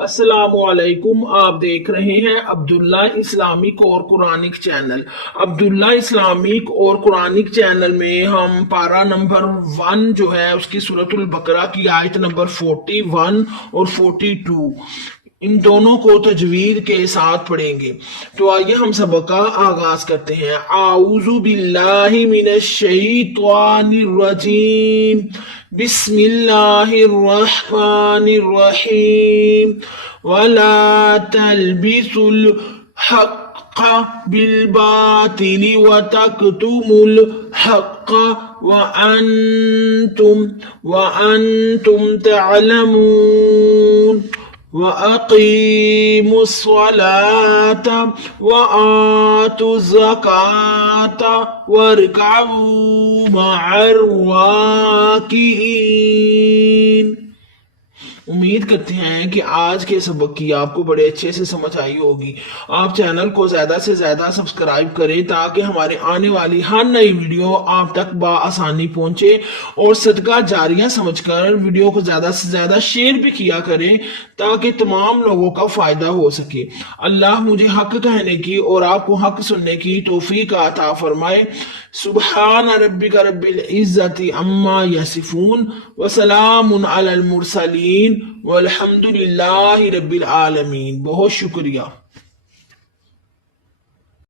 السلام علیکم، آپ دیکھ رہے ہیں عبداللہ اسلامک اور قرآنک چینل۔ عبداللہ اسلامک اور قرآنک چینل میں ہم پارہ نمبر 1 جو ہے اس کی سورۃ البقرہ کی آیت نمبر 41 اور 42 ان دونوں کو تجوید کے ساتھ پڑھیں گے۔ تو آئیے ہم سبق کا آغاز کرتے ہیں۔ اعوذ باللہ من الشیطان الرجیم، بسم اللہ الرحمن الرحیم، ولا تلبسوا الحق بالباطل وتكتموا الحق وأنتم تعلمون، وَأَقِيمُوا الصَّلَاةَ وَآتُوا الزَّكَاةَ وَارْكَعُوا مَعَ الرَّاكِعِينَ۔ امید کرتے ہیں کہ آج کے سبق کی آپ کو بڑے اچھے سے سمجھ آئی ہوگی۔ آپ چینل کو زیادہ سے زیادہ سبسکرائب کریں تاکہ ہمارے آنے والی ہر نئی ویڈیو آپ تک بآسانی پہنچے، اور صدقہ جاریہ سمجھ کر ویڈیو کو زیادہ سے زیادہ شیئر بھی کیا کریں تاکہ تمام لوگوں کا فائدہ ہو سکے۔ اللہ مجھے حق کہنے کی اور آپ کو حق سننے کی توفیق عطا فرمائے۔ سبحان ربک رب العزت عما یصفون، وسلام علی المرسلین، والحمد للہ رب العالمین۔ بہت شکریہ۔